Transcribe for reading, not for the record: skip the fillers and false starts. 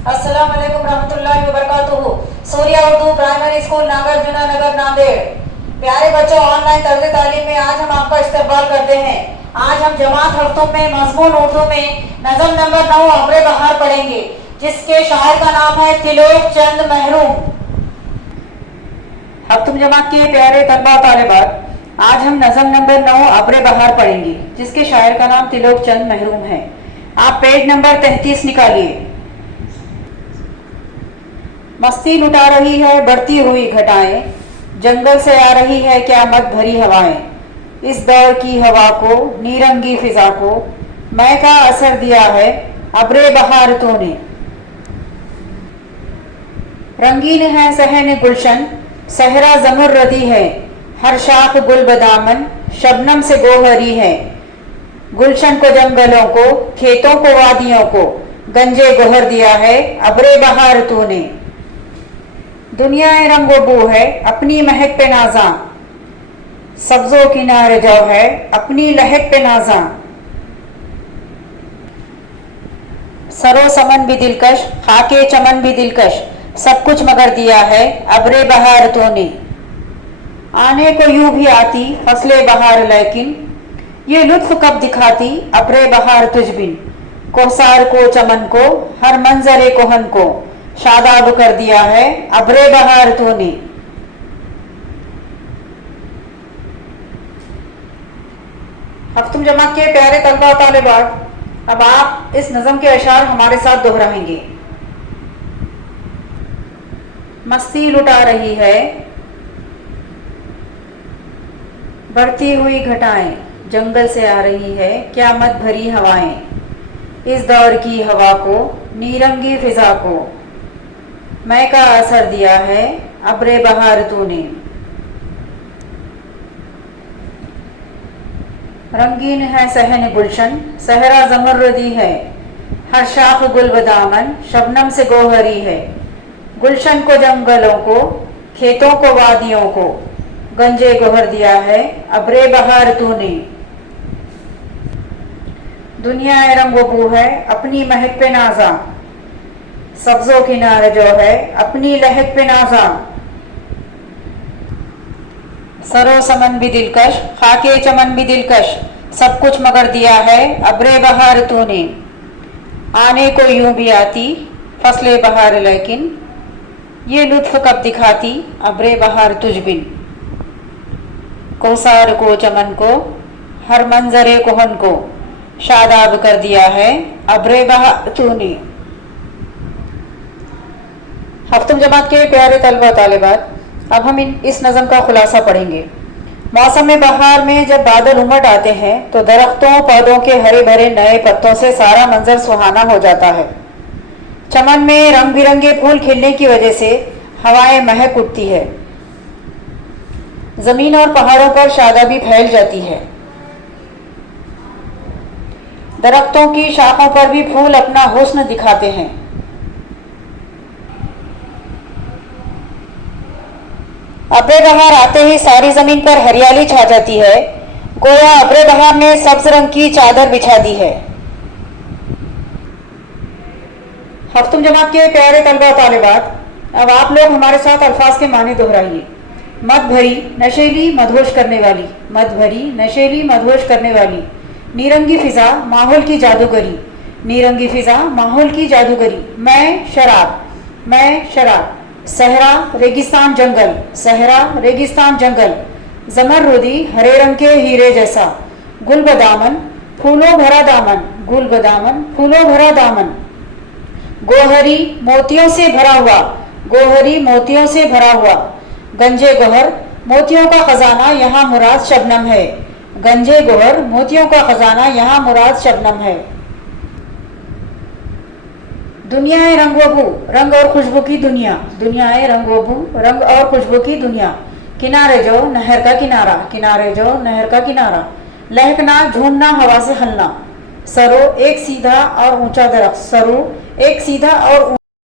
अस्सलाम वालेकुम रहमतुल्लाहि व बरकातुहू। सूर्या उर्दू प्राइमरी स्कूल नागार्जुना नगर नांदेड़। प्यारे बच्चों, ऑनलाइन तर्ज तालीम में आज हम आपका इस्तकबाल करते हैं। आज हम जमात हफ्तों में मजमून उर्दू में नज़म नंबर 9 अब्रे बहार पढ़ेंगे, जिसके शायर का नाम है तिलोक चंद महरूम। हफ्तुम जमात के प्यारे तलबा तालिबात, आज हम नज़म नंबर 9 अब्रे बहार पढ़ेंगे, जिसके शायर का नाम तिलोक चंद महरूम है। आप पेज नंबर 33 निकालिए। मस्ती लुटा रही है बढ़ती हुई घटाएं, जंगल से आ रही है क्या मत भरी हवाएं। इस दौर की हवा को, नीरंगी फिजा को मैं का असर दिया है अब्रे बहारतों ने। रंगीन है सहन गुलशन, सहरा ज़मुर्रदी है, हर शाख गुल बदामन शबनम से गोहरी है। गुलशन को जंगलों को, खेतों को वादियों को गंजे गोहर दिया है अब्रे बहारतों ने। दुनिया रंगो बू है अपनी महक पे नाजा, सब्जों किनारे जो है अपनी लहक पे नाजा। सरो समन भी दिलकश, खाके चमन भी दिलकश, सब कुछ मगर दिया है अब्रे बहारतों ने। आने को यूं भी आती फसले बहार, लेकिन ये लुत्फ कब दिखाती अब्रे बहार तुझ बिन। कोसार को चमन को, हर मंजरे कोहन को शादाब कर दिया है अब्रे बहारतों ने। हफ्तुम जमात के प्यारे तलबा तालिबात, अब आप इस नज़म के अशार हमारे साथ दोहराएंगे। मस्ती लुटा रही है बढ़ती हुई घटाएं, जंगल से आ रही है क्या मत भरी हवाएं। इस दौर की हवा को, नीरंगी फिजा को मैं का असर दिया है अब्रे बहारतों ने। रंगीन है सहन गुलशन, सहरा ज़मुर्रदी है, हर शाख गुल बदामन शबनम से गोहरी है। गुलशन को जंगलों को, खेतों को वादियों को गंजे गोहर दिया है अब्रे बहारतों ने। दुनिया रंगो बू है अपनी महक पे नाजा, सब्जों किनारे जो है अपनी लहक पे नाजा। सरो समन भी दिलकश, खाके चमन भी दिलकश, सब कुछ मगर दिया है अब्रे बहारतों ने। आने को यूं भी आती फसले बहार, लेकिन ये लुत्फ कब दिखाती अब्रे बहार तुझ बिन। कोसार को चमन को, हर मंजरे कोहन को शादाब कर दिया है अब्रे बहारतों ने। हफ्तुम जमात के प्यारे तलबा तालिबात, अब हम इस नज़म का खुलासा पढ़ेंगे। मौसम बहार में जब बादल उमड़ आते हैं तो दरख्तों पौधों के हरे भरे नए पत्तों से सारा मंजर सुहाना हो जाता है। चमन में रंग बिरंगे फूल खिलने की वजह से हवाएं महक उठती है। जमीन और पहाड़ों पर शादाबी फैल जाती है। दरख्तों की शाखों पर भी फूल अपना हुस्न दिखाते हैं। अब्रे बहार आते ही सारी जमीन पर हरियाली छा जाती है, गोया अब्रे बहार ने सब्ज रंग की चादर बिछा दी है। हफ्तुम जमात के प्यारे तलबा तालिबात, अब आप लोग हमारे साथ अल्फाज के माने दोहराइए। मत भरी नशेली मदहोश करने वाली, मत भरी नशेली मदहोश करने वाली। नीरंगी फिजा माहौल की जादूगरी, नीरंगी फिजा माहौल की जादूगरी। मैं शराब, मैं शराब। सहरा रेगिस्तान जंगल, सहरा रेगिस्तान जंगल। ज़मर्रुदी हरे रंग के हीरे जैसा। गुल बदामन फूलों भरा दामन, गुल बदामन फूलों भरा दामन। गोहरी मोतियों से भरा हुआ, गोहरी मोतियों से भरा हुआ। गंजे गोहर मोतियों का खजाना यहाँ मुराद शबनम है, गंजे गोहर मोतियों का खजाना यहाँ मुराद शबनम है। दुनिया रंगोबू, रंग और खुशबू की दुनिया, दुनिया रंगोबू, रंग और खुशबू की दुनिया। किनारे जो नहर का किनारा, किनारे जो नहर का किनारा। लहकना झूमना हवा से हलना। सरो एक सीधा और ऊंचा दरख्त, सरो एक सीधा और